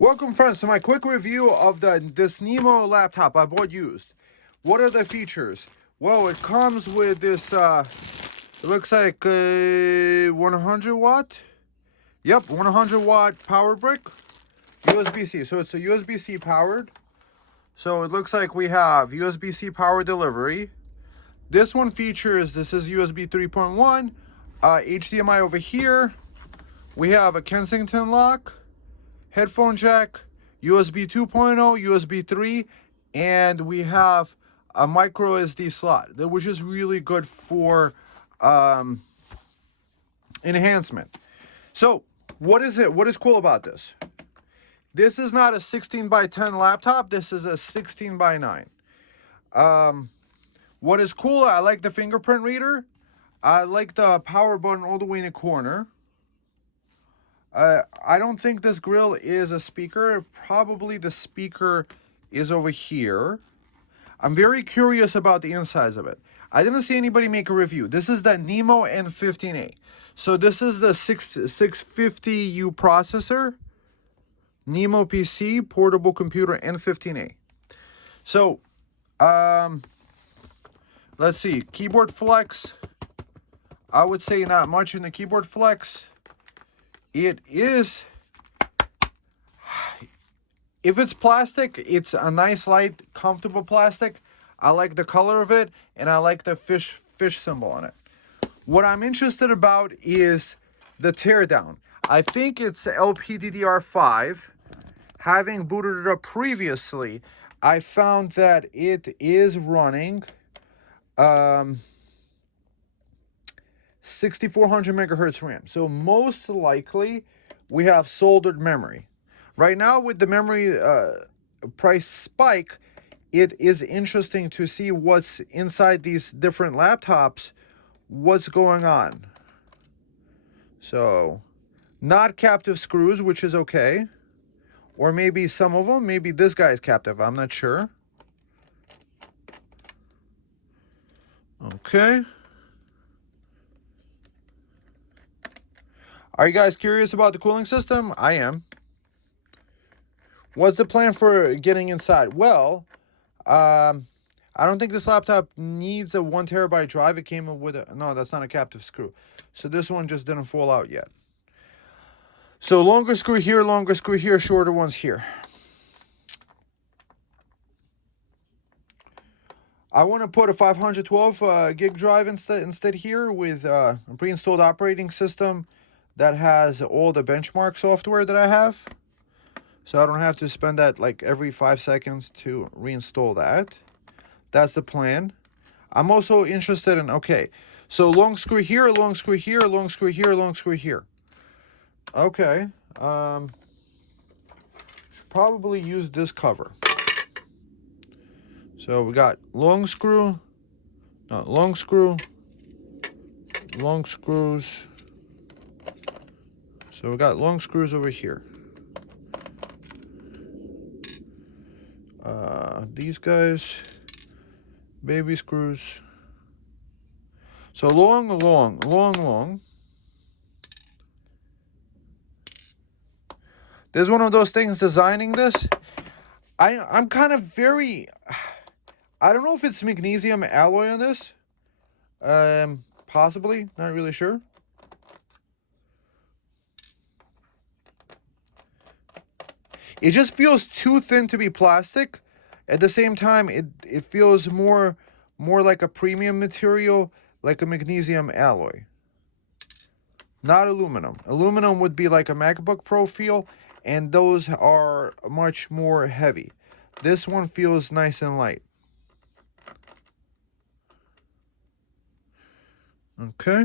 Welcome friends to my quick review of this Nimo laptop I bought used. What are the features? Well, it comes with this, it looks like 100 watt. Yep, 100 watt power brick, USB-C. So it's a USB-C powered. So it looks like we have USB-C power delivery. This one features, this is USB 3.1, HDMI over here. We have a Kensington lock, headphone jack, USB 2.0, USB 3, and we have a micro SD slot, which is really good for enhancement. So what is it? What is cool about this? This is not a 16 by 10 laptop. This is a 16 by 9. What is cool, I like the fingerprint reader. I like the power button all the way in the corner. I don't think this grill is a speaker. Probably the speaker is over here. I'm very curious about the insides of it. I didn't see anybody make a review. This is the Nimo N15A. So this is the 650U processor. Nimo PC, portable computer N15A. So, let's see. Keyboard flex. I would say not much in the keyboard flex. It is, if it's plastic, it's a nice, light, comfortable plastic. I like the color of it, and I like the fish symbol on it. What I'm interested about is the teardown. I think it's LPDDR5. Having booted it up previously, I found that it is running 6400 megahertz RAM. So most likely we have soldered memory. Right now with the memory price spike, it is interesting to see what's inside these different laptops, what's going on. So not captive screws, which is okay. Or maybe some of them, maybe this guy is captive, I'm not sure. Okay. Are you guys curious about the cooling system? I am. What's the plan for getting inside? Well, I don't think this laptop needs a 1 terabyte drive. It came with a, no, that's not a captive screw. So this one just didn't fall out yet. So longer screw here, shorter ones here. I want to put a 512 gig drive instead here with a pre-installed operating system that has all the benchmark software that I have. So I don't have to spend that like every 5 seconds to reinstall that. That's the plan. I'm also interested in, okay, so long screw here, long screw here, long screw here, long screw here. Okay. Should probably use this cover. So we got long screw, long screw, long screws. So we got long screws over here. These guys, baby screws. So long. There's one of those things designing this. I'm kind of very, I don't know if it's magnesium alloy on this. Possibly, not really sure. It just feels too thin to be plastic. At the same time, it feels more like a premium material, like a magnesium alloy. Not aluminum. Aluminum would be like a MacBook Pro feel, and those are much more heavy. This one feels nice and light. Okay.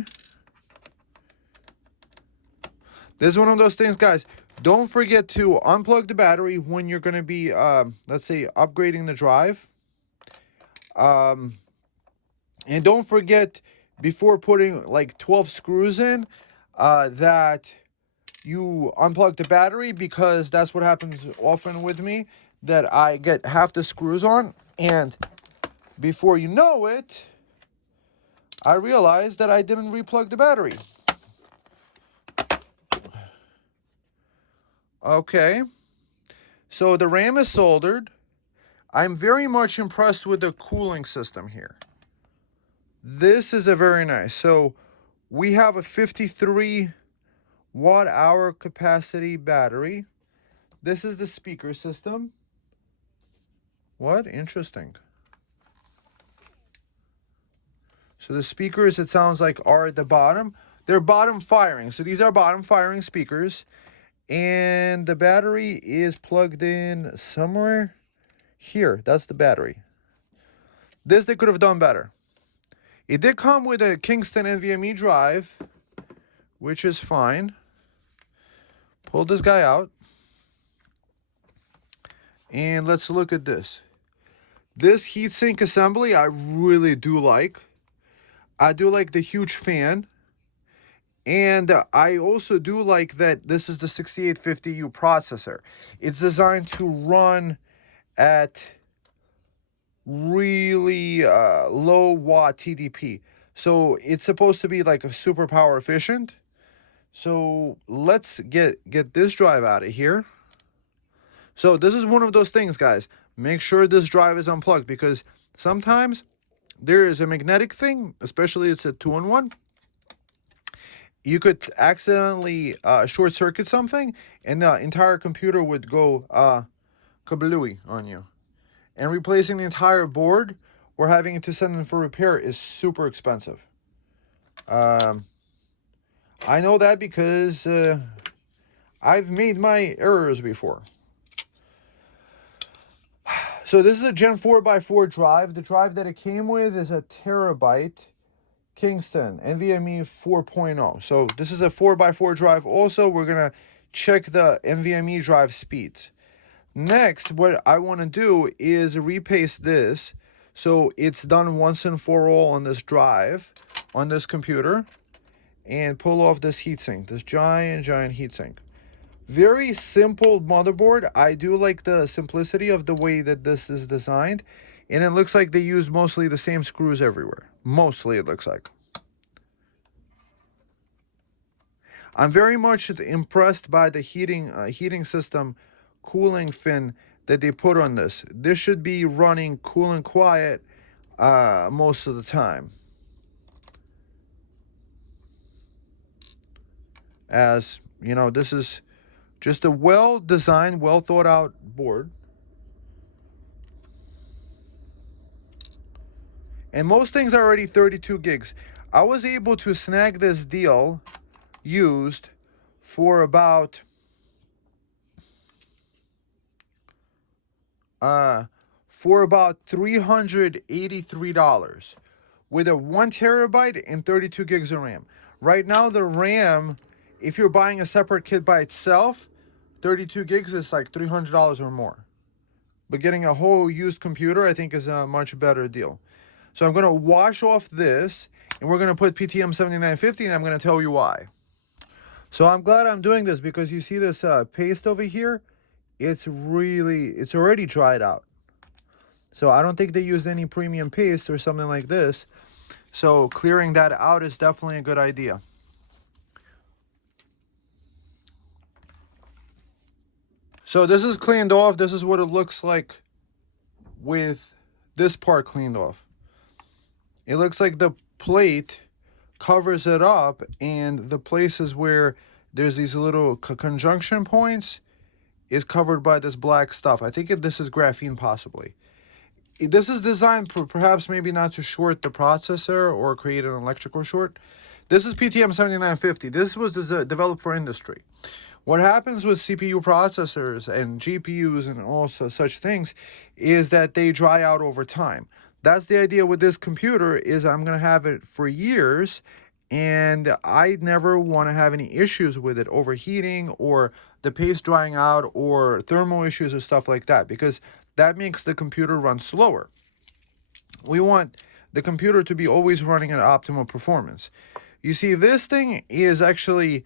This is one of those things, guys. Don't forget to unplug the battery when you're going to be, let's say, upgrading the drive. And don't forget, before putting like 12 screws in, that you unplug the battery, because that's what happens often with me, that I get half the screws on, and before you know it, I realized that I didn't replug the battery. Okay. So the RAM is soldered. I'm very much impressed with the cooling system here. This is a very nice. So we have a 53 watt hour capacity battery. This is the speaker system. What? Interesting. So the speakers, it sounds like, are at the bottom. They're bottom firing. So these are bottom firing speakers. And the battery is plugged in somewhere here. That's the battery. This they could have done better. It did come with a Kingston NVMe drive, which is fine. Pull this guy out. And let's look at this. This heatsink assembly I really do like. I do like the huge fan. And I also do like that this is the 6850U processor. It's designed to run at really low watt TDP. So it's supposed to be like a super power efficient. So let's get this drive out of here. So this is one of those things, guys. Make sure this drive is unplugged, because sometimes there is a magnetic thing, especially it's a 2-in-1. You could accidentally short circuit something, and the entire computer would go kablooey on you. And replacing the entire board or having to send them for repair is super expensive. I know that because I've made my errors before. So this is a Gen 4x4 drive. The drive that it came with is a terabyte Kingston NVMe 4.0. So this is a 4x4 drive. Also, we're going to check the NVMe drive speeds. Next, what I want to do is repaste this so it's done once and for all on this drive, on this computer, and pull off this heatsink, this giant heatsink. Very simple motherboard. I do like the simplicity of the way that this is designed, and it looks like they used mostly the same screws everywhere. Mostly, it looks like. I'm very much impressed by the heating system cooling fin that they put on this. This should be running cool and quiet most of the time. As you know, this is just a well-designed, well-thought-out board. And most things are already 32 gigs. I was able to snag this deal used for about $383 with a 1 terabyte and 32 gigs of RAM. Right now the RAM, if you're buying a separate kit by itself, 32 gigs is like $300 or more. But getting a whole used computer, I think, is a much better deal. So I'm going to wash off this, and we're going to put PTM7950, and I'm going to tell you why. So I'm glad I'm doing this, because you see this paste over here? It's already dried out. So I don't think they used any premium paste or something like this. So clearing that out is definitely a good idea. So this is cleaned off. This is what it looks like with this part cleaned off. It looks like the plate covers it up, and the places where there's these little conjunction points is covered by this black stuff. I think this is graphene, possibly. This is designed perhaps maybe not to short the processor or create an electrical short. This is PTM7950. This was developed for industry. What happens with CPU processors and GPUs and also such things is that they dry out over time. That's the idea with this computer, is I'm going to have it for years, and I never want to have any issues with it overheating or the paste drying out or thermal issues or stuff like that, because that makes the computer run slower. We want the computer to be always running at optimal performance. You see, this thing is actually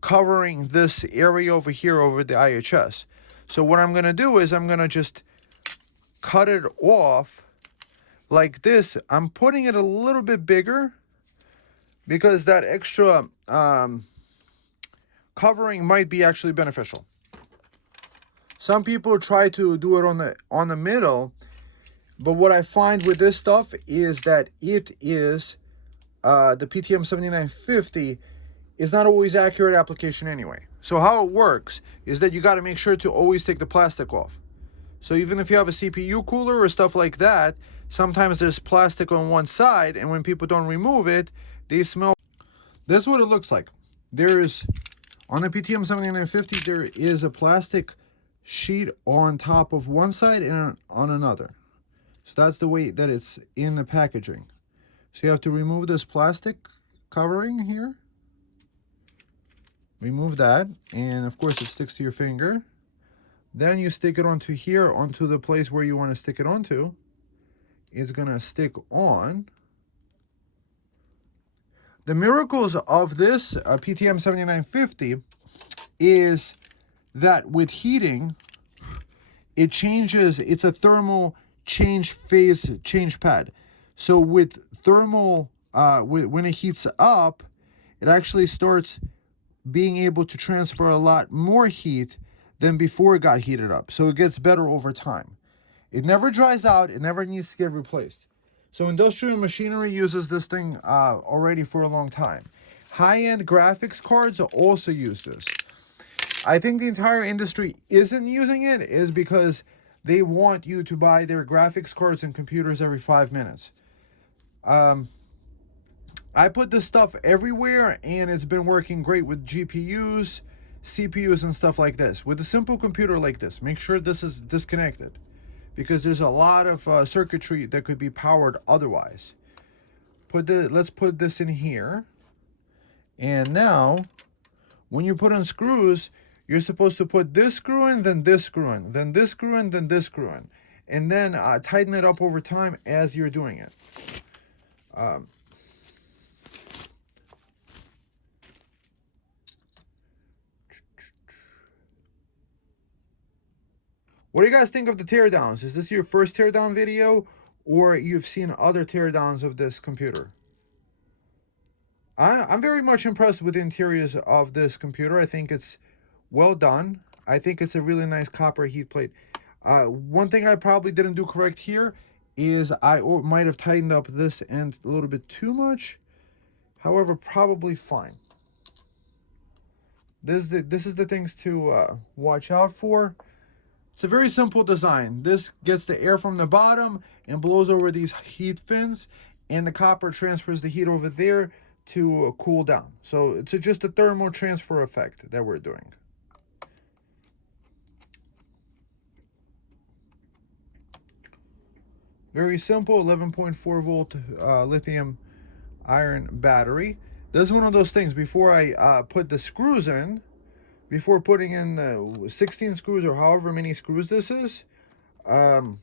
covering this area over here over the IHS. So what I'm going to do is I'm going to just cut it off like this. I'm putting it a little bit bigger because that extra covering might be actually beneficial. Some people try to do it on the middle, but what I find with this stuff is that it is the PTM 7950 is not always accurate application anyway. So how it works is that you got to make sure to always take the plastic off. So even if you have a CPU cooler or stuff like that, sometimes there's plastic on one side, and when people don't remove it, they smell. This is what it looks like. There is, on the PTM 7950, there is a plastic sheet on top of one side and on another. So that's the way that it's in the packaging. So you have to remove this plastic covering here. Remove that, and of course it sticks to your finger. Then you stick it onto here, onto the place where you want to stick it onto. It's gonna stick on. The miracles of this PTM 7950 is that with heating, it changes, it's a thermal change phase change pad. So with thermal, when it heats up, it actually starts being able to transfer a lot more heat than before it got heated up. So it gets better over time. It never dries out, it never needs to get replaced. So industrial machinery uses this thing already for a long time. High-end graphics cards also use this. I think the entire industry isn't using it is because they want you to buy their graphics cards and computers every 5 minutes. I put this stuff everywhere, and it's been working great with GPUs, CPUs, and stuff like this. With a simple computer like this, make sure this is disconnected, because there's a lot of circuitry that could be powered otherwise. Let's put this in here. And now, when you put in screws, you're supposed to put this screw in, then this screw in, then this screw in, then this screw in. And then tighten it up over time as you're doing it. What do you guys think of the teardowns? Is this your first teardown video, or you've seen other teardowns of this computer? I'm very much impressed with the interiors of this computer. I think it's well done. I think it's a really nice copper heat plate. One thing I probably didn't do correct here is I might have tightened up this end a little bit too much. However, probably fine. This is the things to watch out for. It's a very simple design. This gets the air from the bottom and blows over these heat fins, and the copper transfers the heat over there to cool down. So it's just a thermal transfer effect that we're doing. Very simple, 11.4 volt lithium iron battery. This is one of those things, before I put the screws in, before putting in the 16 screws or however many screws this is, got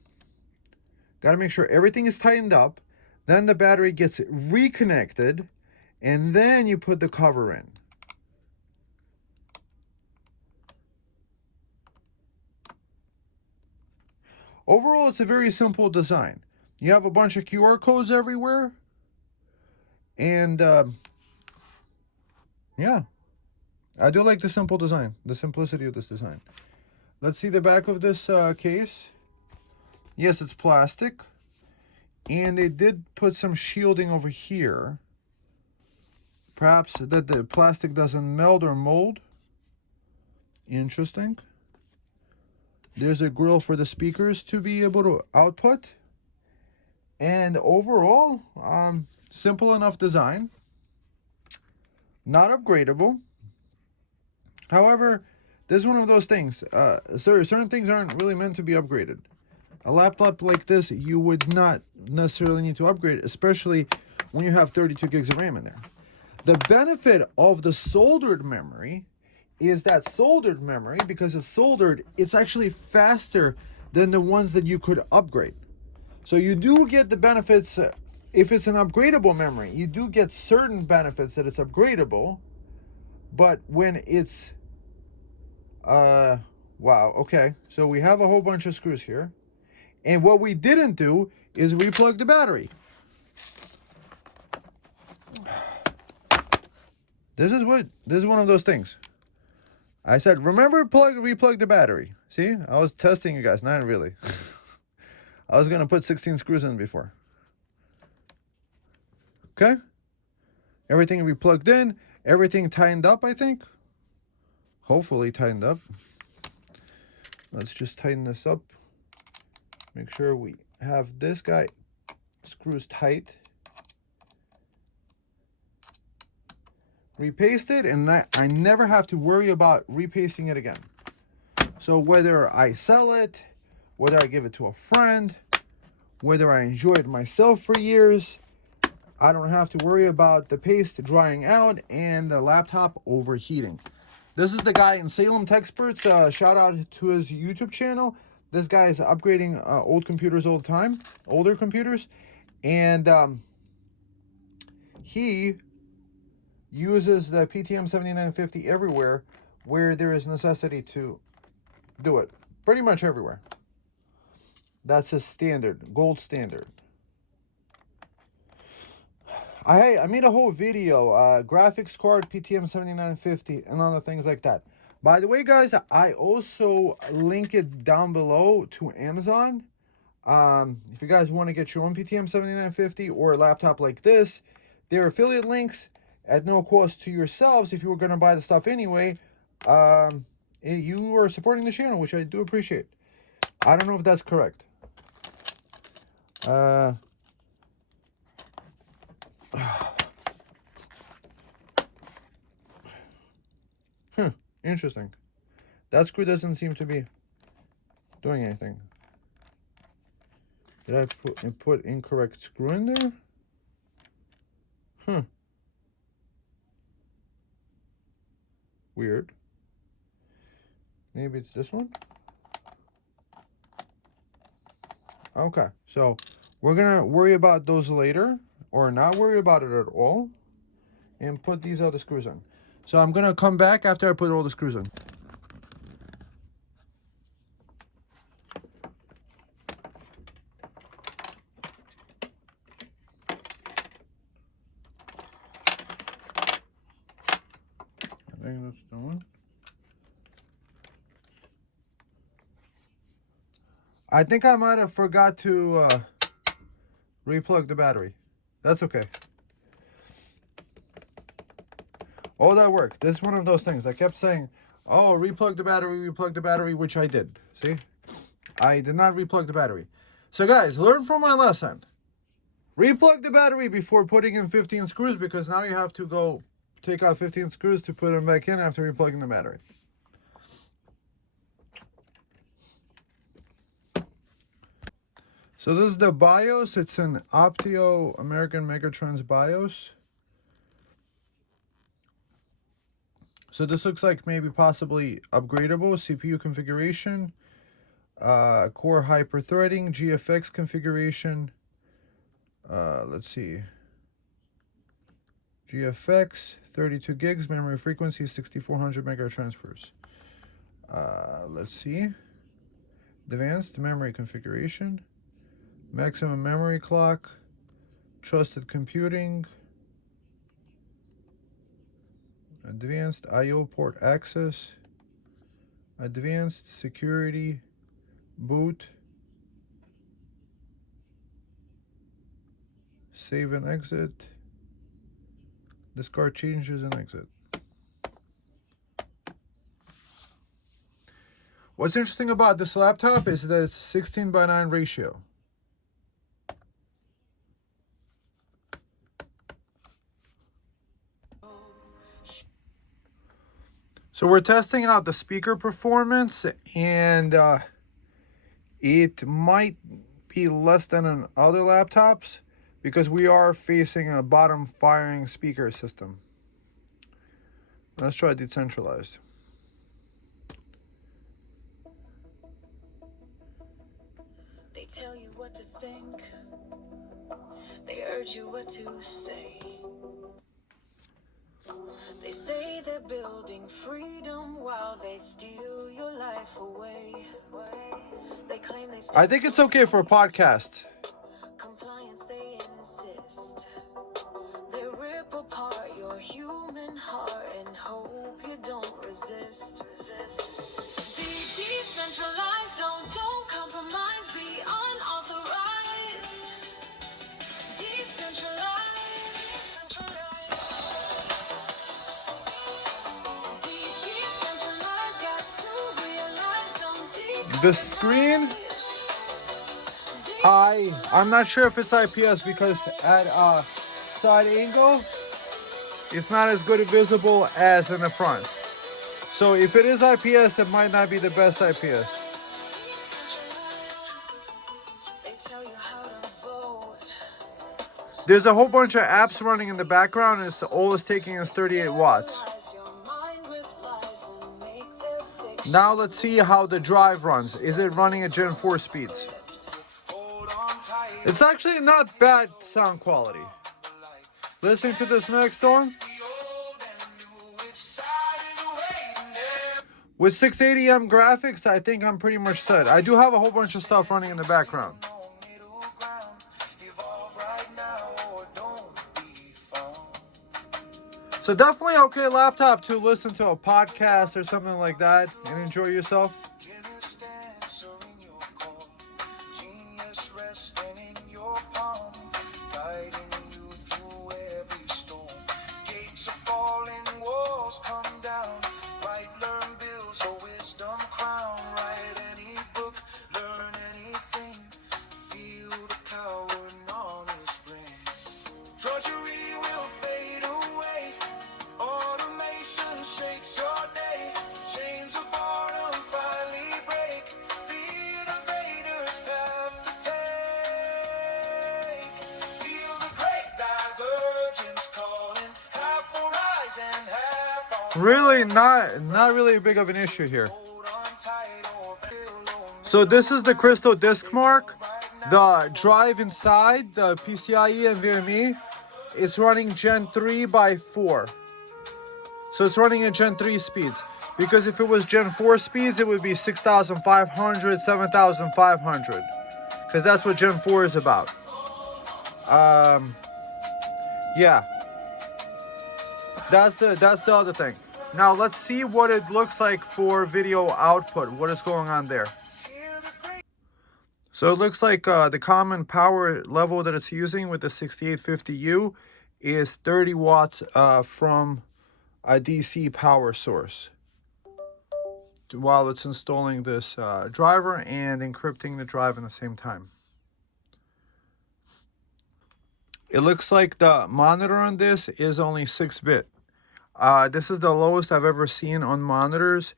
to make sure everything is tightened up. Then the battery gets reconnected, and then you put the cover in. Overall, it's a very simple design. You have a bunch of QR codes everywhere, and yeah, I do like the simple design, the simplicity of this design. Let's see the back of this case. Yes, it's plastic, and they did put some shielding over here, perhaps that the plastic doesn't melt or mold. Interesting. There's a grill for the speakers to be able to output. And overall, simple enough design. Not upgradable. However, this is one of those things. Certain things aren't really meant to be upgraded. A laptop like this, you would not necessarily need to upgrade, especially when you have 32 gigs of RAM in there. The benefit of the soldered memory is that soldered memory, because it's soldered, it's actually faster than the ones that you could upgrade. So you do get the benefits. If it's an upgradable memory, you do get certain benefits that it's upgradable. But when it's wow, okay, so we have a whole bunch of screws here, and what we didn't do is replug the battery. This is one of those things. I said, remember replug the battery. See, I was testing you guys, not really. I was gonna put 16 screws in before. Okay, everything replugged in, everything tightened up, I think. Hopefully tightened up. Let's just tighten this up. Make sure we have this guy screws tight. Repaste it, and I never have to worry about repasting it again. So whether I sell it, whether I give it to a friend, whether I enjoy it myself for years, I don't have to worry about the paste drying out and the laptop overheating. This is the guy in Salem Tech Experts. Shout out to his YouTube channel. This guy is upgrading old computers all the time, older computers, and he uses the PTM 7950 everywhere where there is necessity to do it. Pretty much everywhere. That's his standard, gold standard. I made a whole video, graphics card, PTM 7950, and other things like that. By the way, guys, I also link it down below to Amazon. If you guys want to get your own PTM 7950 or a laptop like this, there are affiliate links at no cost to yourselves. If you were going to buy the stuff anyway, you are supporting the channel, which I do appreciate. I don't know if that's correct. Interesting. That screw doesn't seem to be doing anything. Did I put incorrect screw in there? Weird. Maybe it's this one? Okay, so we're gonna worry about those later, or not worry about it at all, and put these other screws in. So I'm gonna come back after I put all the screws in. I think that's the one. I think I might have forgot to replug the battery. That's okay. All that work. This is one of those things. I kept saying, oh, replug the battery, which I did. See? I did not replug the battery. So guys, learn from my lesson. Replug the battery before putting in 15 screws, because now you have to go take out 15 screws to put them back in after replugging the battery. So this is the BIOS. It's an Optio American Megatrends BIOS. So this looks like maybe possibly upgradable CPU configuration, core hyper-threading, GFX configuration. Let's see. GFX, 32 gigs, memory frequency, 6400 mega transfers. Let's see. Advanced memory configuration, maximum memory clock, trusted computing, advanced I/O port access, advanced security, boot, save and exit, discard changes and exit. What's interesting about this laptop is that it's 16:9 ratio. So we're testing out the speaker performance, and it might be less than on other laptops because we are facing a bottom firing speaker system. Let's try decentralized. They tell you what to think, they urge you what to say. They say they're building freedom while they steal your life away. They claim they I think it's okay for a podcast. Compliance, they insist. They rip apart your human heart and hope you don't resist. The screen, I'm not sure if it's IPS because at side angle, it's not as good visible as in the front. So if it is IPS, it might not be the best IPS. They tell you how to vote. There's a whole bunch of apps running in the background, and all it's taking is 38 watts. Lies your mind with lies and make their fiction Now let's see how the drive runs. Is it running at Gen 4 speeds? It's actually not bad sound quality. Listening to this next song. With 680M graphics, I think I'm pretty much set. I do have a whole bunch of stuff running in the background. So definitely okay laptop to listen to a podcast or something like that and enjoy yourself. Really not really big of an issue here. So this is the Crystal Disk Mark. The drive inside, the PCIe and NVMe, it's running Gen 3 by 4. So it's running at Gen 3 speeds. Because if it was Gen 4 speeds, it would be 6,500, 7,500. Because that's what Gen 4 is about. Yeah. That's the other thing. Now let's see what it looks like for video output. What is going on there? So it looks like the common power level that it's using with the 6850U is 30 watts from a DC power source while it's installing this driver and encrypting the drive at the same time. It looks like the monitor on this is only 6-bit. This is the lowest I've ever seen on monitors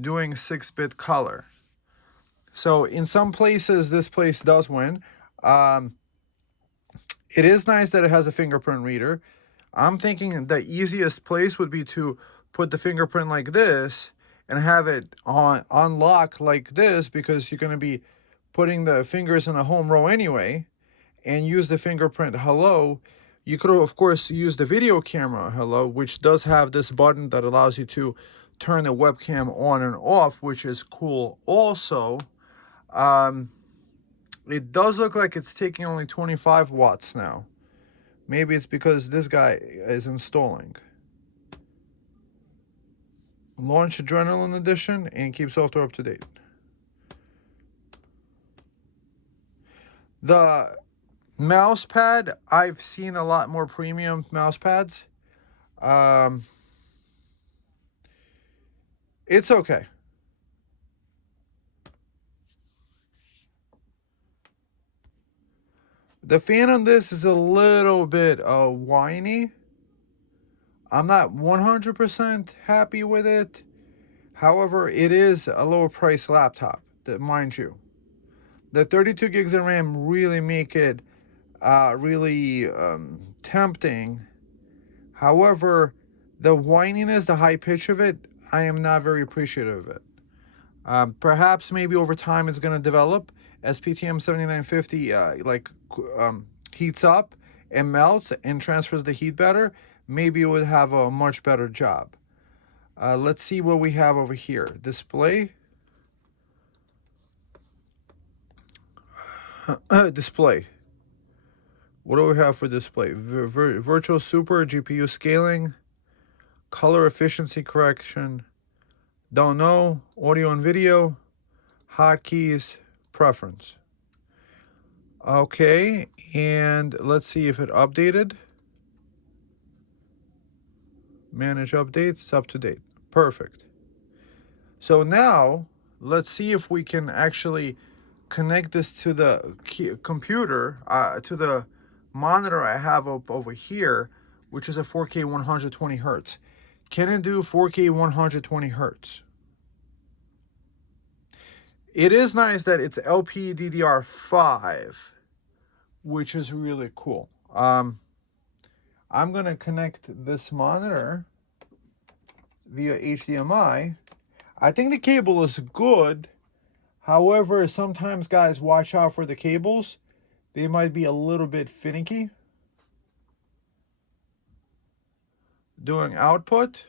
doing 6-bit color. So in some places, this place does win. It is nice that it has a fingerprint reader. I'm thinking the easiest place would be to put the fingerprint like this and have it on lock like this, because you're going to be putting the fingers in a home row anyway, and use the fingerprint hello. You could, of course, use the video camera hello, which does have this button that allows you to turn the webcam on and off, which is cool also. It does look like it's taking only 25 watts now. Maybe it's because this guy is installing. Launch Adrenaline Edition and keep software up to date. The mouse pad, I've seen a lot more premium mouse pads. It's okay. The fan on this is a little bit whiny. I'm not 100% happy with it. However, it is a lower price laptop, mind you. The 32 gigs of RAM really make it really tempting. However, the whininess, the high pitch of it, I am not very appreciative of it. Perhaps maybe over time it's going to develop as PTM 7950 heats up and melts and transfers the heat better. Maybe it would have a much better job. Let's see what we have over here. Display. Display. What do we have for display? Virtual Super GPU scaling, color efficiency correction, don't know, audio and video, hotkeys, preference. Okay, and let's see if it updated. Manage updates, up to date. Perfect. So now let's see if we can actually connect this to the computer, to the monitor I have up over here, which is a 4K 120 hertz. Can it do 4K 120 hertz? It is nice that it's LPDDR5, which is really cool. I'm gonna connect this monitor via HDMI. I think the cable is good. However, sometimes, guys, watch out for the cables. They might be a little bit finicky. Doing output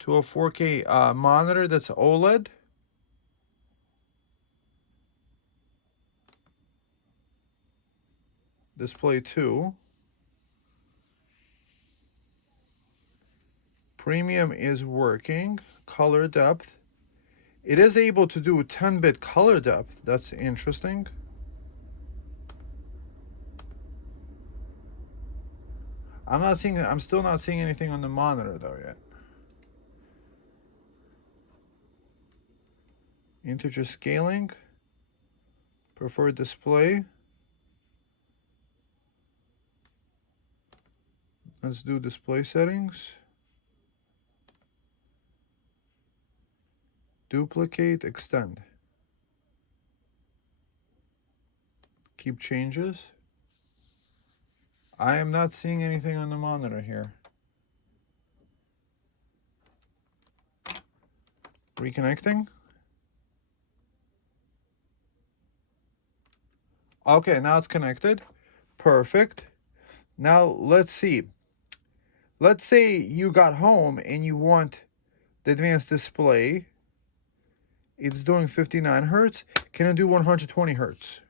to a 4K monitor that's OLED. Display 2. Premium is working. Color depth. It is able to do 10-bit color depth. That's interesting. I'm still not seeing anything on the monitor though yet. Integer scaling. Preferred display. Let's do display settings. Duplicate, extend. Keep changes. I am not seeing anything on the monitor here. Reconnecting. Okay, now it's connected. Perfect. Now let's see. Let's say you got home and you want the advanced display. It's doing 59 hertz. Can it do 120 hertz?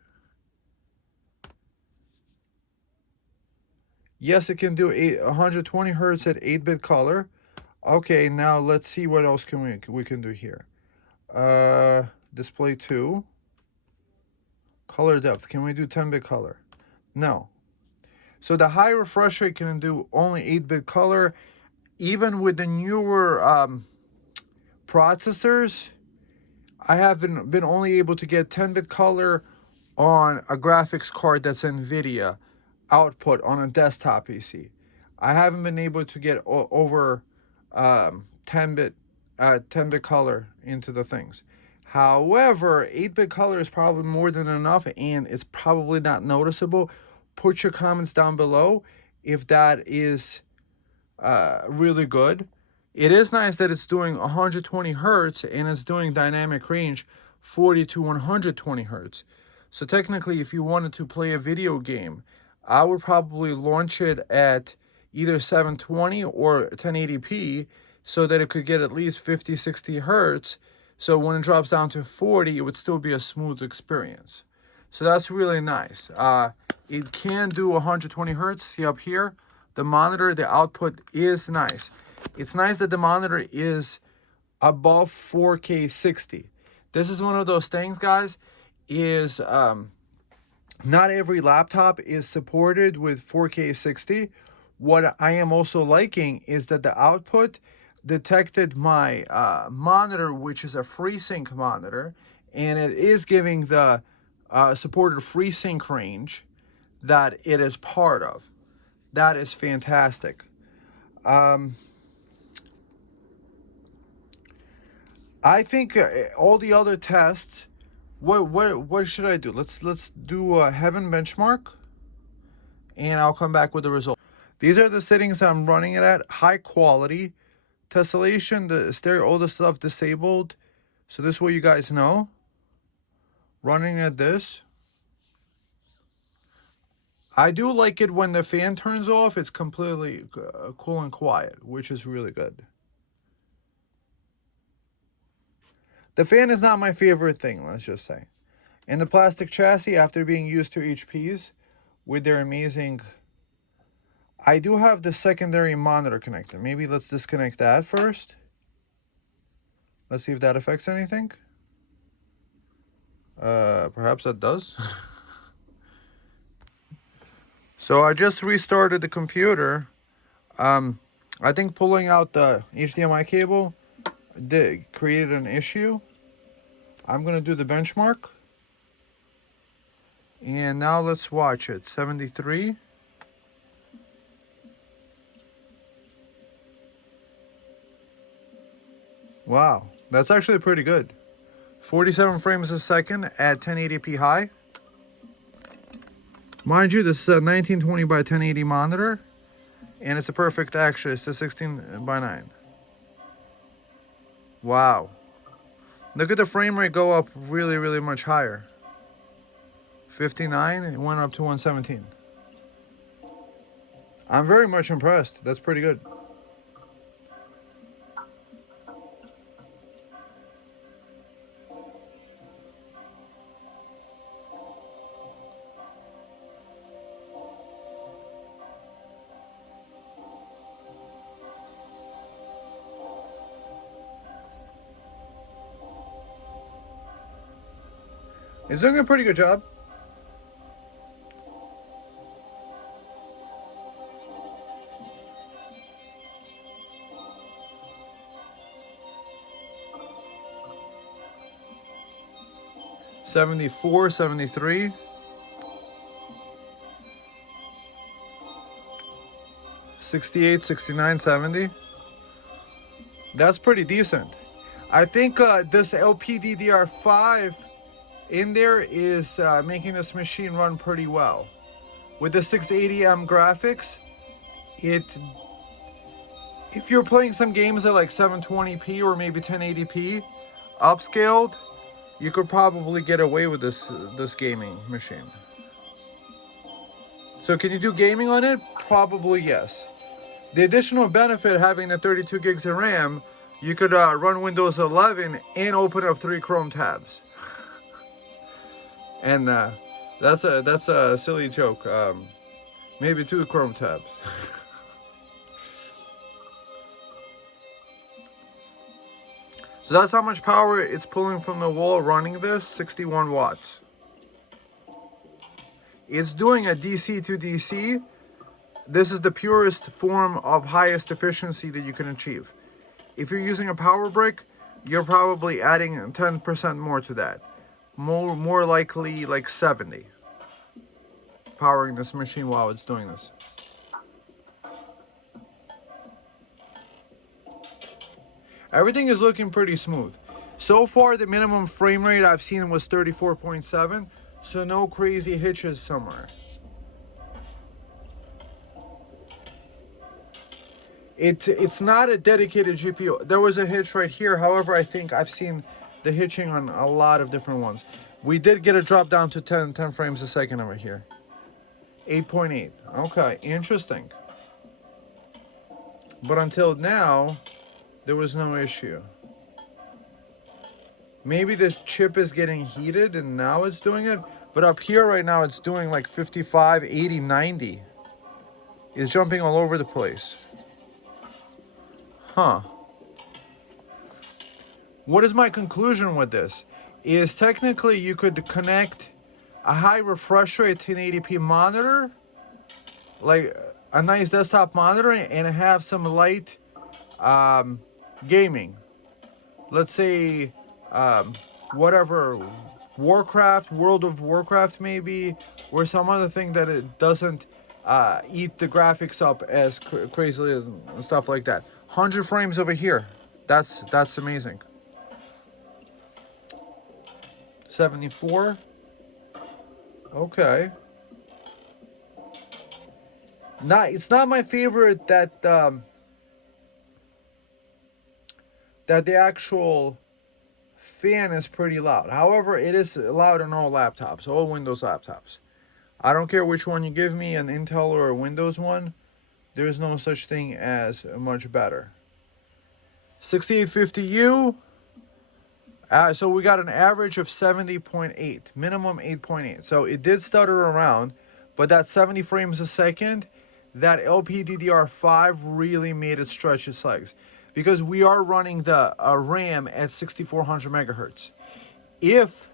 Yes, it can do 120 hertz at 8-bit color. Okay, now let's see what else we can do here. Display 2. Color depth. Can we do 10-bit color? No. So the high refresh rate can do only 8-bit color. Even with the newer processors, I haven't been only able to get 10-bit color on a graphics card that's NVIDIA output on a desktop PC. I haven't been able to get over 10-bit color into the things. However, 8-bit color is probably more than enough, and it's probably not noticeable. Put your comments down below if that is really good. It is nice that it's doing 120 hertz and it's doing dynamic range 40 to 120 hertz. So technically, if you wanted to play a video game, I would probably launch it at either 720 or 1080p so that it could get at least 50, 60 hertz. So when it drops down to 40, it would still be a smooth experience. So that's really nice. It can do 120 hertz. See up here, the monitor, the output is nice. It's nice that the monitor is above 4K 60. This is one of those things, guys, is not every laptop is supported with 4K 60. What I am also liking is that the output detected my monitor, which is a FreeSync monitor, and it is giving the supported FreeSync range that it is part of. That is fantastic. I think all the other tests. What should I do? Let's do a Heaven benchmark, and I'll come back with the result. These are the settings I'm running it at. High quality, tessellation, the stereo, all the stuff disabled. So this way you guys know. Running at this. I do like it when the fan turns off. It's completely cool and quiet, which is really good. The fan is not my favorite thing, let's just say. And the plastic chassis, after being used to HPs with their amazing... I do have the secondary monitor connector. Maybe let's disconnect that first. Let's see if that affects anything. Perhaps that does. So I just restarted the computer. I think pulling out the HDMI cable created an issue. I'm gonna do the benchmark. And now let's watch it. 73. Wow, that's actually pretty good. 47 frames a second at 1080p high. Mind you, this is a 1920 by 1080 monitor, and it's a perfect actually. It's a 16 by 9. Wow. Look at the frame rate go up really, really much higher. 59, it went up to 117. I'm very much impressed. That's pretty good. It's doing a pretty good job. '74, '73. 68, 69, 70. That's pretty decent. I think this LPDDR5 in there is making this machine run pretty well. With the 680M graphics, if you're playing some games at like 720p or maybe 1080p upscaled, you could probably get away with this gaming machine. So can you do gaming on it? Probably yes. The additional benefit having the 32 gigs of RAM, you could run Windows 11 and open up 3 Chrome tabs. And that's a silly joke. Maybe 2 Chrome tabs. So that's how much power it's pulling from the wall running this, 61 watts. It's doing a DC to DC. This is the purest form of highest efficiency that you can achieve. If you're using a power brick, you're probably adding 10% more to that. More likely like 70. Powering this machine while it's doing this. Everything is looking pretty smooth. So far, the minimum frame rate I've seen was 34.7, so no crazy hitches somewhere. It's not a dedicated GPU. There was a hitch right here. However, I think I've seen the hitching on a lot of different ones. We did get a drop down to 10 frames a second over here. 8.8. Okay, interesting. But until now, there was no issue. Maybe the chip is getting heated and now it's doing it. But up here right now, it's doing like 55, 80, 90. It's jumping all over the place. Huh. What is my conclusion with this? Is technically you could connect a high refresh rate 1080p monitor, like a nice desktop monitor, and have some light gaming. Let's say whatever, Warcraft, World of Warcraft maybe, or some other thing that it doesn't eat the graphics up as crazily and stuff like that. 100 frames over here. That's amazing. 74. Okay. It's not my favorite that the actual fan is pretty loud. However, it is loud on all laptops, all Windows laptops. I don't care which one you give me, an Intel or a Windows one. There is no such thing as much better. 6850U. So we got an average of 70.8, minimum 8.8. So it did stutter around, but that 70 frames a second, that LPDDR5 really made it stretch its legs. Because we are running the RAM at 6400 megahertz. If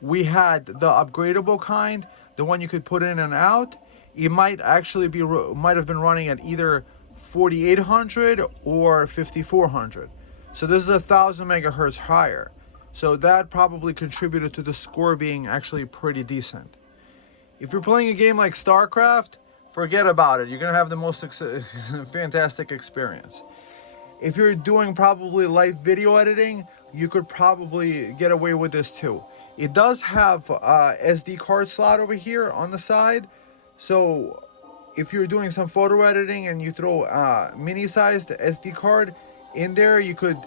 we had the upgradable kind, the one you could put in and out, it might actually be might have been running at either 4800 or 5400. So this is 1000 megahertz higher. So that probably contributed to the score being actually pretty decent. If you're playing a game like StarCraft, forget about it. You're gonna have the most fantastic experience. If you're doing probably light video editing, you could probably get away with this too. It does have SD card slot over here on the side, so if you're doing some photo editing and you throw mini-sized SD card in there, you could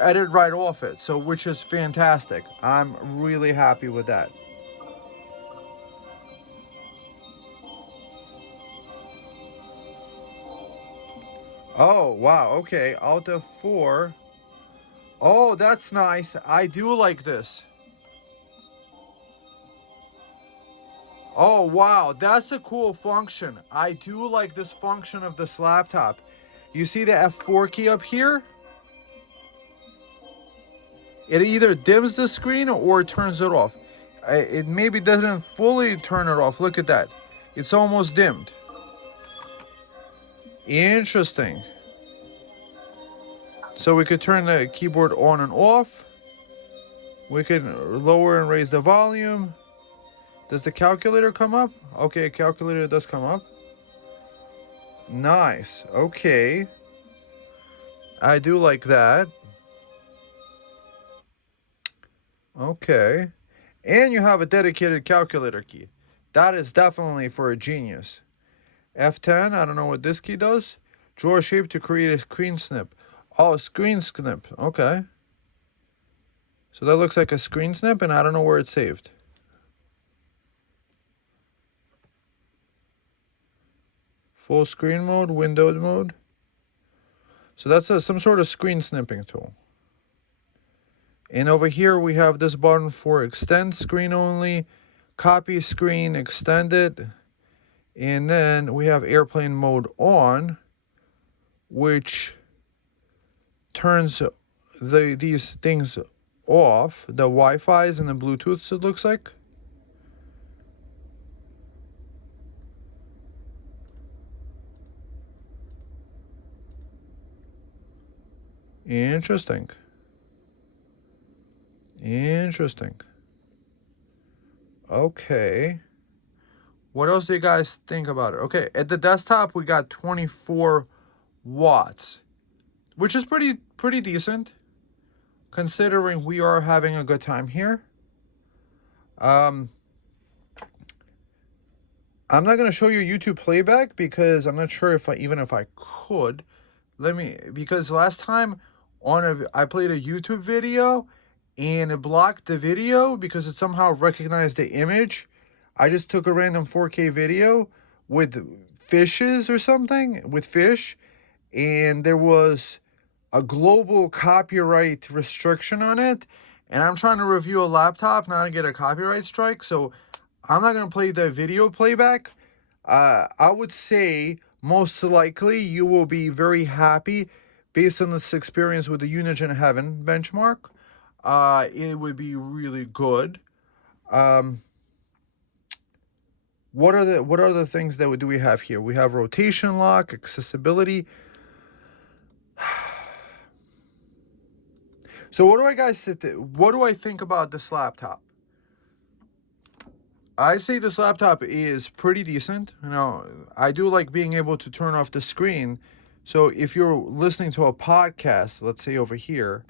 edit right off it. So, which is fantastic. I'm really happy with that. Oh wow, okay, out of 4. Oh, that's nice. I do like this. Oh wow, that's a cool function. I do like this function of this laptop. You see the F4 key up here? It either dims the screen or turns it off. It maybe doesn't fully turn it off. Look at that. It's almost dimmed. Interesting. So we could turn the keyboard on and off. We can lower and raise the volume. Does the calculator come up? Okay, calculator does come up. Nice. Okay. I do like that. Okay. And you have a dedicated calculator key. That is definitely for a genius. F10, I don't know what this key does. Draw a shape to create a screen snip. Oh, screen snip. Okay. So that looks like a screen snip, and I don't know where it's saved. Full screen mode, windowed mode. So that's some sort of screen snipping tool. And over here we have this button for extend screen only, copy screen, extended. And then we have airplane mode on, which turns these things off, the Wi-Fi's and the Bluetooths, it looks like. Interesting. Interesting. Okay. What else do you guys think about it? Okay, at the desktop we got 24 watts, which is pretty decent considering we are having a good time here. I'm not going to show you YouTube playback because I'm not sure if I could. Because last time I played a YouTube video and it blocked the video because it somehow recognized the image. I just took a random 4K video with fishes or something, with fish, and there was a global copyright restriction on it. And I'm trying to review a laptop, not to get a copyright strike, so I'm not going to play the video playback. I would say most likely you will be very happy based on this experience with the Unigine Heaven benchmark. It would be really good. What are the things that do we have here? We have rotation lock, accessibility. So what do I think about this laptop? I say this laptop is pretty decent. You know, I do like being able to turn off the screen. So if you're listening to a podcast, let's say over here,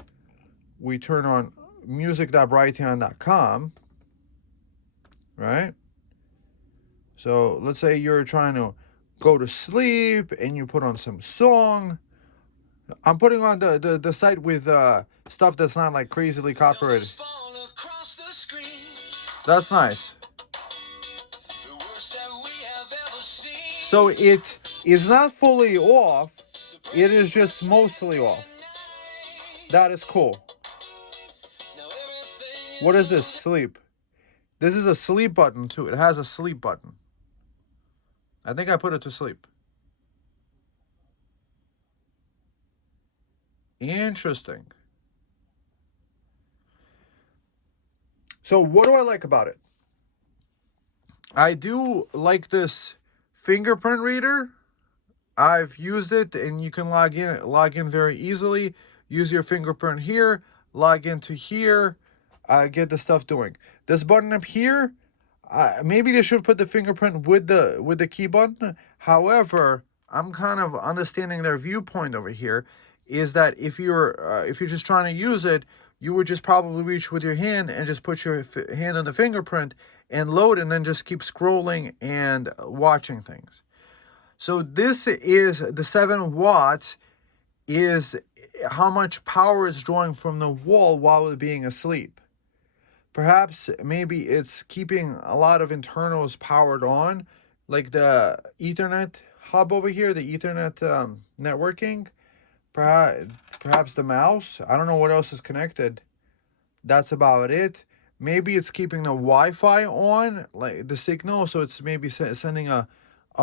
we turn on music.brighteon.com, right? So let's say you're trying to go to sleep and you put on some song. I'm putting on the site with stuff that's not like crazily copyrighted. That's nice. So it is not fully off. It is just mostly off. That is cool. What is this? Sleep. This is a sleep button too. It has a sleep button. I think I put it to sleep. Interesting. So what do I like about it? I do like this fingerprint reader. I've used it, and you can log in very easily. Use your fingerprint here, log into here, get the stuff doing. This button up here, maybe they should put the fingerprint with the key button. However, I'm kind of understanding their viewpoint over here is that if you're just trying to use it, you would just probably reach with your hand and just put your hand on the fingerprint and load, and then just keep scrolling and watching things. So this is the 7 watts is how much power is drawing from the wall while being asleep. Perhaps maybe it's keeping a lot of internals powered on, like the Ethernet hub over here, the Ethernet networking. Perhaps the mouse. I don't know what else is connected. That's about it. Maybe it's keeping the Wi-Fi on, like the signal, so it's maybe sending a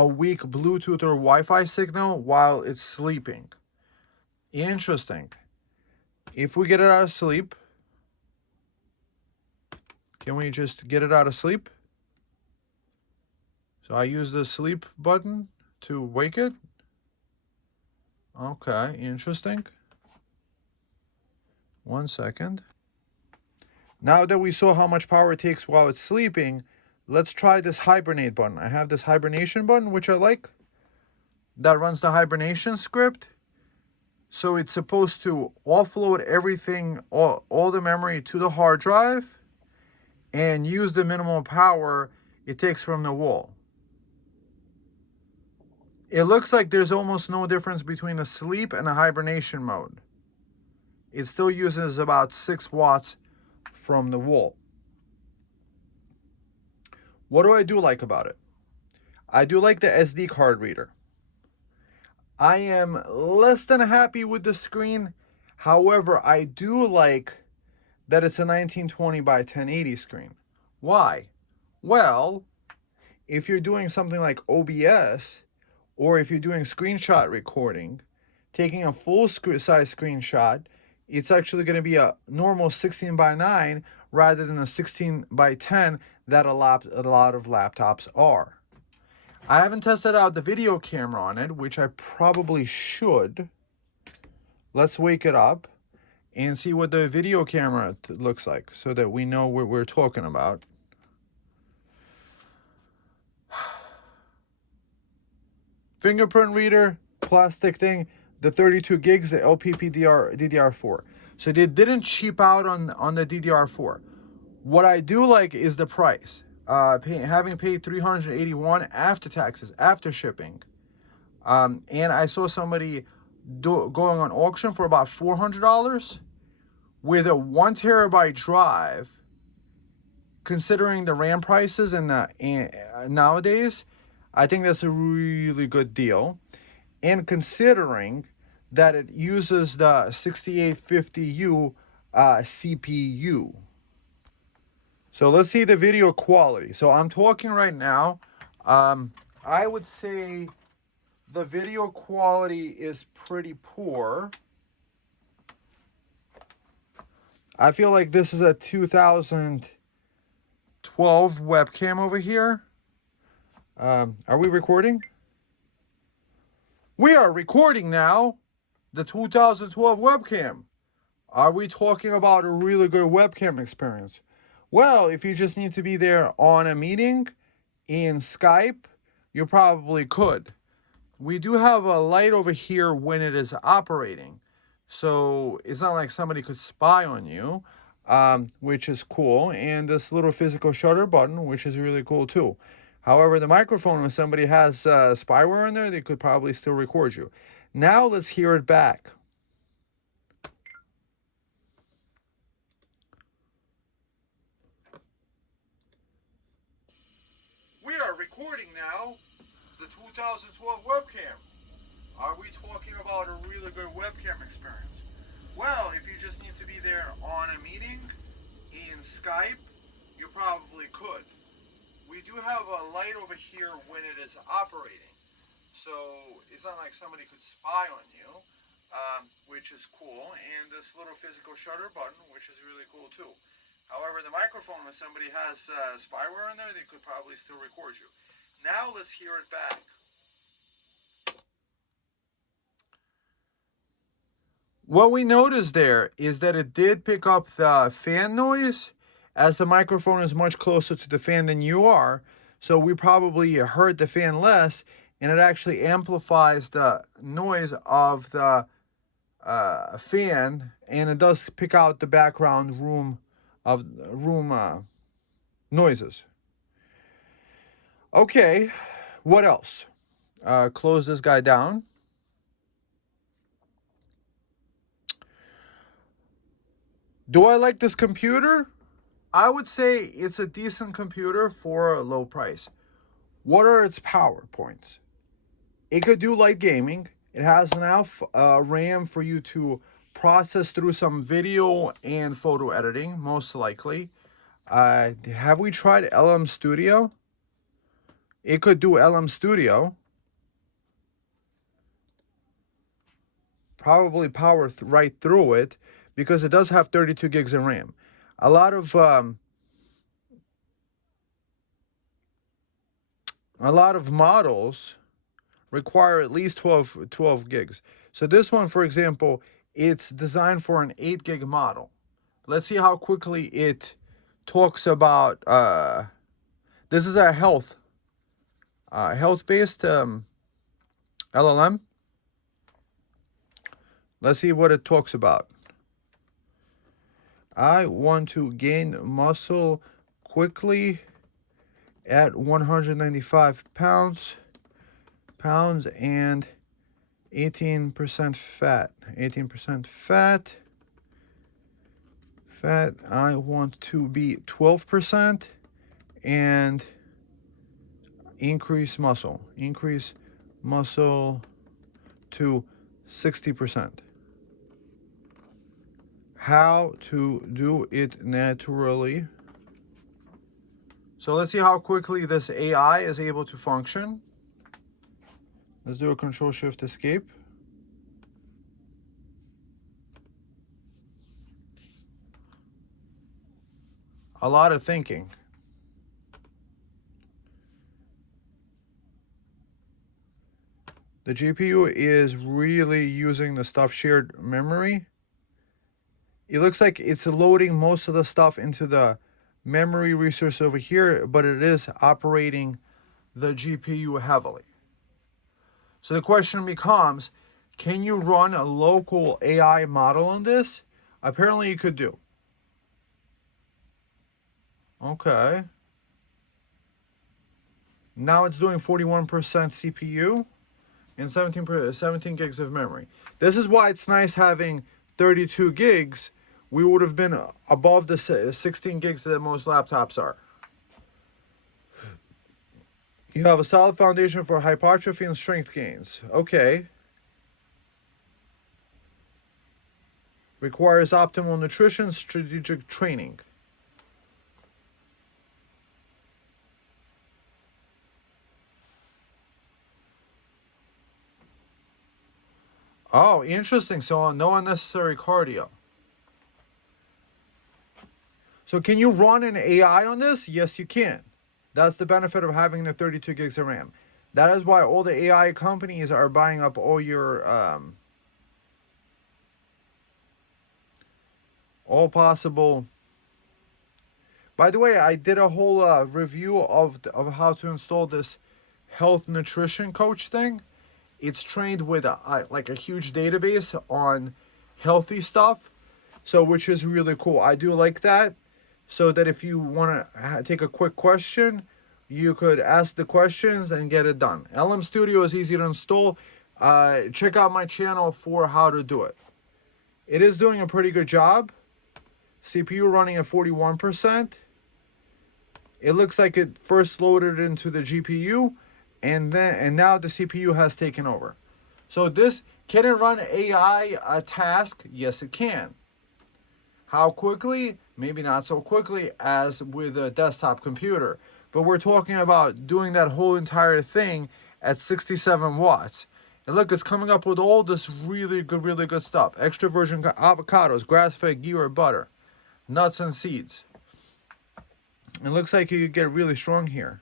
weak Bluetooth or Wi-Fi signal while it's sleeping. Interesting. If we get it out of sleep, can we just get it out of sleep? So I use the sleep button to wake it. Okay, interesting. 1 second. Now that we saw how much power it takes while it's sleeping, let's try this hibernate button. I have this hibernation button, which I like. That runs the hibernation script. So it's supposed to offload everything, all the memory to the hard drive and use the minimal power it takes from the wall. It looks like there's almost no difference between the sleep and the hibernation mode. It still uses about 6 watts from the wall. What do I do like about it? I do like the SD card reader. I am less than happy with the screen. However, I do like that it's a 1920 by 1080 screen. Why? Well, if you're doing something like OBS, or if you're doing screenshot recording, taking a full size screenshot, it's actually going to be a normal 16 by 9 rather than a 16 by 10 that a lot of laptops are. I haven't tested out the video camera on it, which I probably should. Let's wake it up and see what the video camera looks like so that we know what we're talking about. Fingerprint reader, plastic thing, the 32 gigs, the DDR4. So they didn't cheap out on the DDR4. What I do like is the price. Having paid $381 after taxes, after shipping. And I saw somebody going on auction for about $400 with a 1 terabyte drive. Considering the RAM prices and nowadays, I think that's a really good deal. And considering that it uses the 6850U CPU. So let's see the video quality. So I'm talking right now. I would say the video quality is pretty poor. I feel like this is a 2012 webcam over here. Are we recording? We are recording now. The 2012 webcam. Are we talking about a really good webcam experience? Well, if you just need to be there on a meeting in Skype, you probably could. We do have a light over here when it is operating. So it's not like somebody could spy on you, which is cool. And this little physical shutter button, which is really cool too. However, the microphone, if somebody has spyware in there, they could probably still record you. Now let's hear it back. We are recording now the 2012 webcam. Are we talking about a really good webcam experience? Well, if you just need to be there on a meeting in Skype, you probably could. We do have a light over here when it is operating. So it's not like somebody could spy on you, which is cool. And this little physical shutter button, which is really cool too. However, the microphone, if somebody has spyware in there, they could probably still record you. Now let's hear it back. What we noticed there is that it did pick up the fan noise, as the microphone is much closer to the fan than you are. So we probably heard the fan less, and it actually amplifies the noise of the fan, and it does pick out the background room noises. Okay, what else? Close this guy down. Do I like this computer? I would say it's a decent computer for a low price. What are its power points? It could do light gaming. It has enough RAM for you to process through some video and photo editing, most likely. Have we tried LM Studio? It could do LM Studio. Probably power right through it, because it does have 32 gigs of RAM. A lot of models require at least 12 gigs. So this one, for example, it's designed for an 8 gig model. Let's see how quickly it talks about. This is a health-based LLM. Let's see what it talks about. I want to gain muscle quickly at 195 pounds and 18% fat. 18% fat. I want to be 12% and increase muscle. Increase muscle to 60%. How to do it naturally. So let's see how quickly this AI is able to function. Let's do a Control-Shift-Escape. A lot of thinking. The GPU is really using the stuff shared memory. It looks like it's loading most of the stuff into the memory resource over here, but it is operating the GPU heavily. So the question becomes, can you run a local AI model on this? Apparently you could do. Okay. Now it's doing 41% CPU and 17 gigs of memory. This is why it's nice having 32 gigs. We would have been above the 16 gigs that most laptops are. You have a solid foundation for hypertrophy and strength gains. Okay. Requires optimal nutrition, strategic training. Oh, interesting. So no unnecessary cardio. So can you run an AI on this? Yes, you can. That's the benefit of having the 32 gigs of RAM. That is why all the AI companies are buying up all your all possible. By the way, I did a whole review of how to install this health nutrition coach thing. It's trained with like a huge database on healthy stuff, so which is really cool. I do like that, so that if you want to take a quick question, you could ask the questions and get it done. LM Studio is easy to install. Check out my channel for how to do it. It is doing a pretty good job. CPU running at 41%. It looks like it first loaded into the GPU, and now the CPU has taken over. So this, can it run AI a task? Yes, it can. How quickly? Maybe not so quickly as with a desktop computer, but we're talking about doing that whole entire thing at 67 watts. And look, it's coming up with all this really good stuff. Extra virgin avocados, grass-fed ghee or butter, nuts and seeds. It looks like you could get really strong here.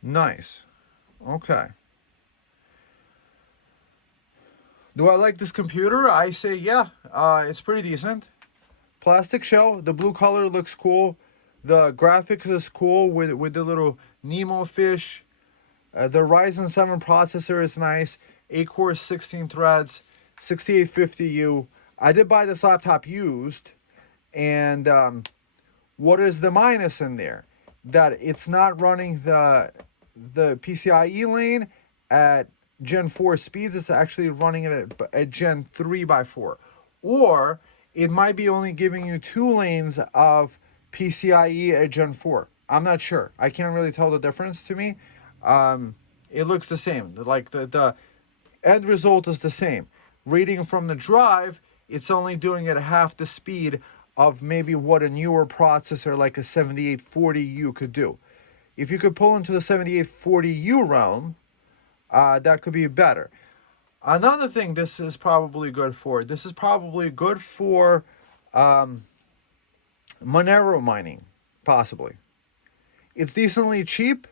Nice. Okay. Do I like this computer? I say yeah, it's pretty decent. Plastic shell, the blue color looks cool. The graphics is cool with the little Nemo fish. The Ryzen 7 processor is nice. 8 cores, 16 threads, 6850U. I did buy this laptop used, and what is the minus in there? That it's not running the PCIe lane at Gen 4 speeds. It's actually running it at Gen 3x4. Or it might be only giving you 2 lanes of PCIe at Gen 4. I'm not sure. I can't really tell the difference to me. It looks the same. Like the end result is the same. Reading from the drive, it's only doing it at half the speed of maybe what a newer processor like a 7840U could do. If you could pull into the 7840U realm, that could be better. Another thing this is probably good for, Monero mining, possibly. It's decently cheap,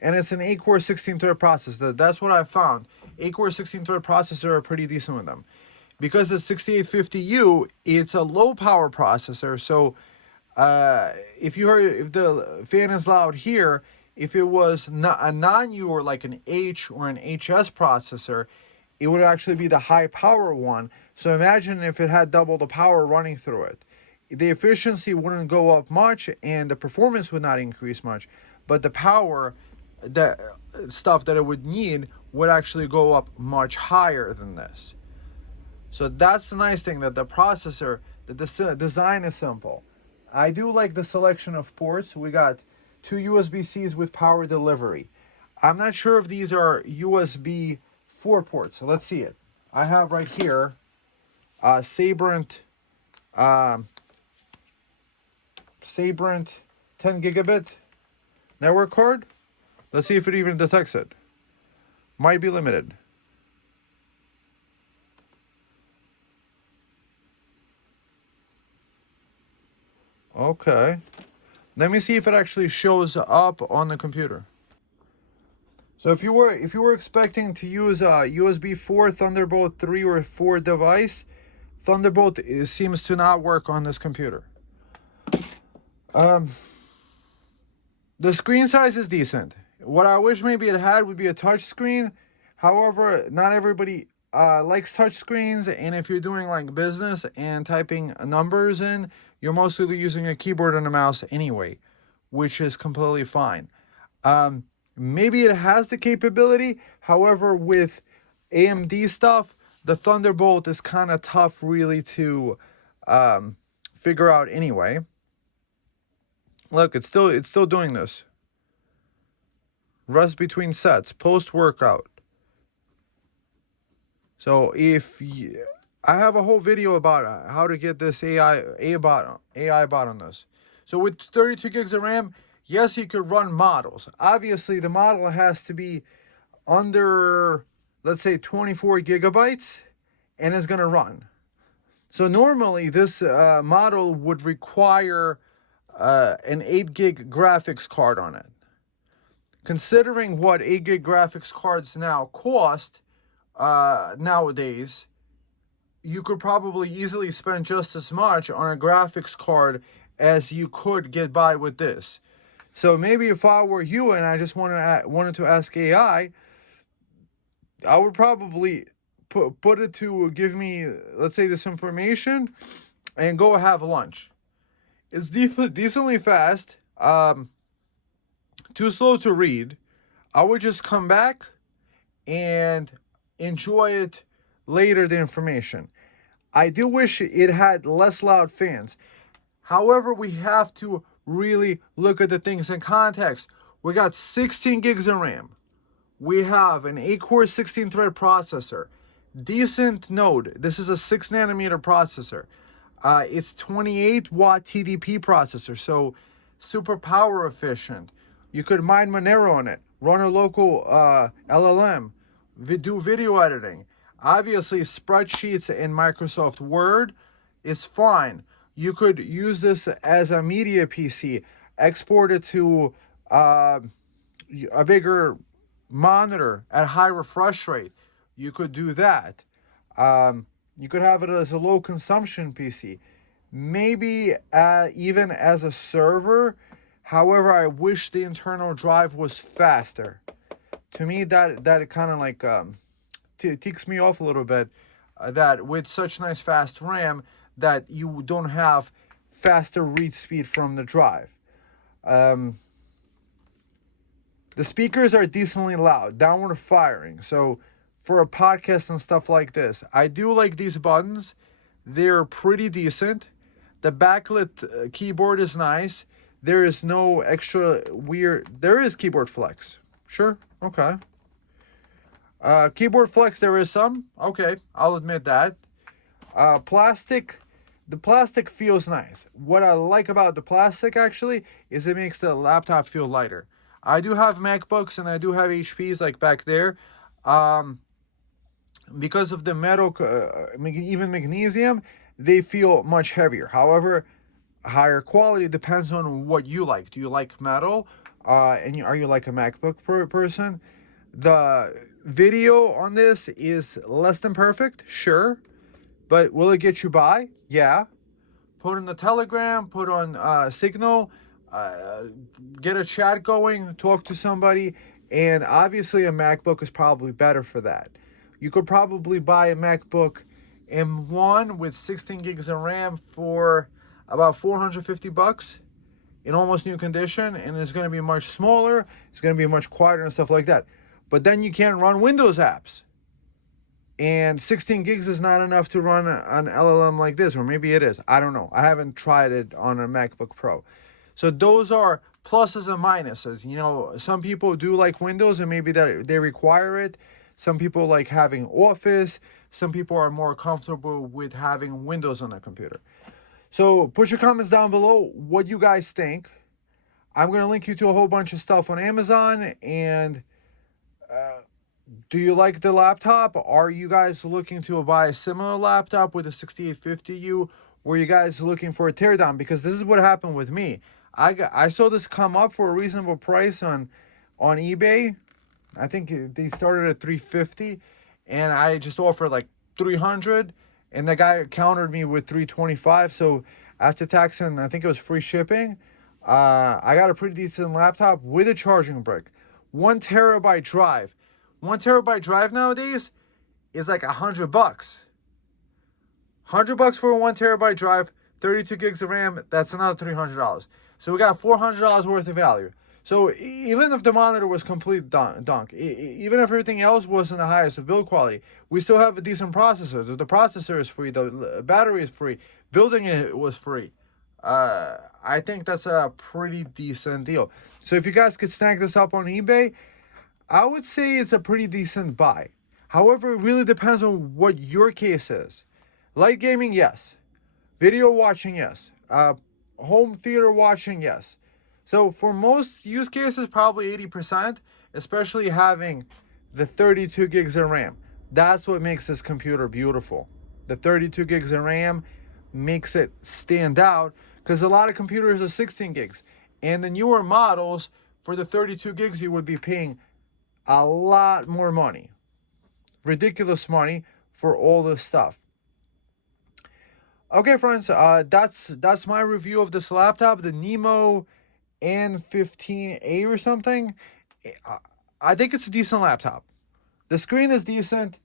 and it's an 8-core 16-thread processor. That's what I found. 8-core 16-thread processor are pretty decent with them. Because it's 6850U, it's a low-power processor, so if the fan is loud here, if it was a non-U or like an H or an HS processor, it would actually be the high power one. So imagine if it had double the power running through it. The efficiency wouldn't go up much and the performance would not increase much, but the power, the stuff that it would need would actually go up much higher than this. So that's the nice thing, that the processor, the design is simple. I do like the selection of ports. We got 2 USB-Cs with power delivery. I'm not sure if these are USB 4 ports, so let's see it. I have right here Sabrent 10 gigabit network card. Let's see if it even detects it. Might be limited. Okay. Let me see if it actually shows up on the computer. So if you were expecting to use a USB 4, Thunderbolt 3 or 4 device, Thunderbolt seems to not work on this computer. The screen size is decent. What I wish maybe it had would be a touch screen. However, not everybody likes touch screens, and if you're doing like business and typing numbers in, you're mostly using a keyboard and a mouse anyway, which is completely fine. Maybe it has the capability. However, with AMD stuff, the Thunderbolt is kind of tough really to figure out anyway. Look, it's still doing this. Rest between sets, post-workout. So I have a whole video about how to get this AI bot on this. So with 32 gigs of RAM, yes, you could run models. Obviously, the model has to be under, let's say, 24 gigabytes, and it's going to run. So normally, this model would require an 8 gig graphics card on it. Considering what 8 gig graphics cards now cost nowadays, you could probably easily spend just as much on a graphics card as you could get by with this. So maybe if I were you and I just wanted to ask AI, I would probably put it to give me, let's say, this information and go have lunch. It's decently fast, too slow to read. I would just come back and enjoy it later, the information. I do wish it had less loud fans. However, we have to really look at the things in context. We got 16 gigs of RAM. We have an 8-core 16-thread processor. Decent node. This is a 6 nanometer processor. It's 28 watt TDP processor, so super power efficient. You could mine Monero on it, run a local LLM, do video editing. Obviously, spreadsheets in Microsoft Word is fine. You could use this as a media PC, export it to a bigger monitor at high refresh rate. You could do that. You could have it as a low consumption PC, maybe even as a server. However, I wish the internal drive was faster. To me, that kind of like ticks me off a little bit. That with such nice fast RAM, that you don't have faster read speed from the drive. The speakers are decently loud, downward firing. So for a podcast and stuff like this, I do like these buttons. They're pretty decent. The backlit keyboard is nice. There is no extra weird. There is keyboard flex. Sure. Okay. Keyboard flex, there is some. Okay, I'll admit that. Plastic. The plastic feels nice. What I like about the plastic actually is it makes the laptop feel lighter. I do have MacBooks and I do have HPs like back there. Because of the metal, even magnesium, they feel much heavier. However, higher quality depends on what you like. Do you like metal? And are you like a MacBook person? The video on this is less than perfect, sure. But will it get you by? Yeah. Put on the Telegram, put on Signal, get a chat going, talk to somebody. And obviously a MacBook is probably better for that. You could probably buy a MacBook M1 with 16 gigs of RAM for about $450 in almost new condition, and it's going to be much smaller, it's going to be much quieter and stuff like that. But then you can't run Windows apps. And 16 gigs is not enough to run an LLM like this, or maybe it is. I don't know. I haven't tried it on a MacBook Pro. So those are pluses and minuses. You know, some people do like Windows and maybe that they require it. Some people like having Office. Some people are more comfortable with having Windows on their computer. So put your comments down below what you guys think. I'm going to link you to a whole bunch of stuff on Amazon. And do you like the laptop? Are you guys looking to buy a similar laptop with a 6850U? Or are you guys looking for a teardown? Because this is what happened with me. I saw this come up for a reasonable price on eBay. I think they started at $350, and I just offered like $300, and the guy countered me with $325. So after tax and I think it was free shipping, I got a pretty decent laptop with a charging brick, 1 terabyte drive. 1 terabyte drive nowadays is like $100. $100 for a 1 terabyte drive, 32 gigs of RAM. That's another $300. So we got $400 worth of value. So even if the monitor was complete dunk, even if everything else wasn't the highest of build quality, we still have a decent processor. The processor is free, the battery is free, building it was free. I think that's a pretty decent deal. So if you guys could snag this up on eBay, I would say it's a pretty decent buy. However, it really depends on what your case is. Light gaming, yes. Video watching, yes. Home theater watching, yes. So for most use cases, probably 80%, especially having the 32 gigs of RAM. That's what makes this computer beautiful. The 32 gigs of RAM makes it stand out because a lot of computers are 16 gigs. And the newer models, for the 32 gigs, you would be paying a lot more money. Ridiculous money for all this stuff. Okay, friends, that's my review of this laptop, the Nimo N15A or something. I think it's a decent laptop. The screen is decent.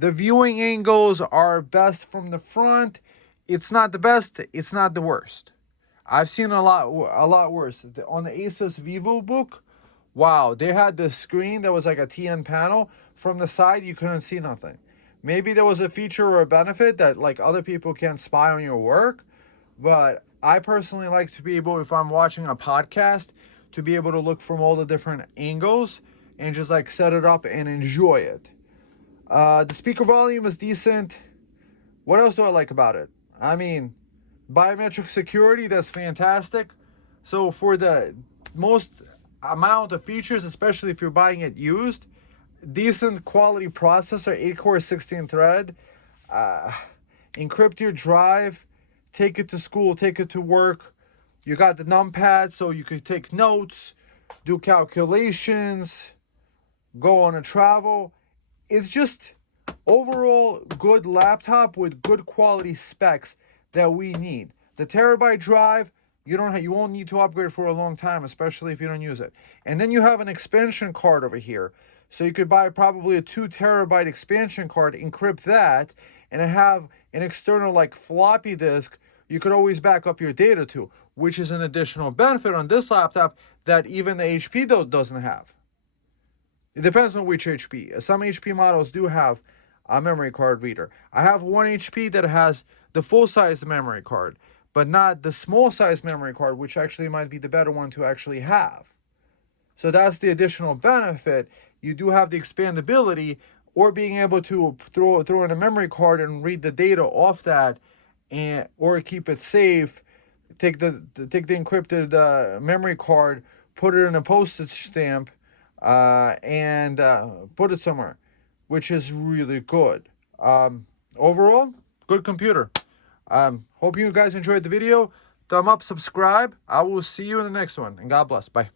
The viewing angles are best from the front. It's not the best. It's not the worst. I've seen a lot worse. On the Asus VivoBook, wow, they had this screen that was like a TN panel. From the side, you couldn't see nothing. Maybe there was a feature or a benefit that like other people can't spy on your work, but I personally like to be able, if I'm watching a podcast, to be able to look from all the different angles and just like set it up and enjoy it. The speaker volume is decent. What else do I like about it? I mean, biometric security, that's fantastic. So for the most amount of features, especially if you're buying it used, decent quality processor, 8-core 16-thread, encrypt your drive, take it to school, take it to work. You got the numpad so you could take notes, do calculations, go on a travel. It's just overall good laptop with good quality specs that we need. The terabyte drive, you won't need to upgrade for a long time, especially if you don't use it. And then you have an expansion card over here. So you could buy probably a 2 terabyte expansion card, encrypt that, and have an external like floppy disk you could always back up your data to, which is an additional benefit on this laptop that even the HP though doesn't have. It depends on which HP. Some HP models do have a memory card reader. I have one HP that has the full-size memory card, but not the small-size memory card, which actually might be the better one to actually have. So that's the additional benefit. You do have the expandability, or being able to throw in a memory card and read the data off that, and or keep it safe. Take the encrypted memory card, put it in a postage stamp, and put it somewhere, which is really good. Overall, good computer. Hope you guys enjoyed the video. Thumb up, subscribe. I will see you in the next one, and God bless. Bye.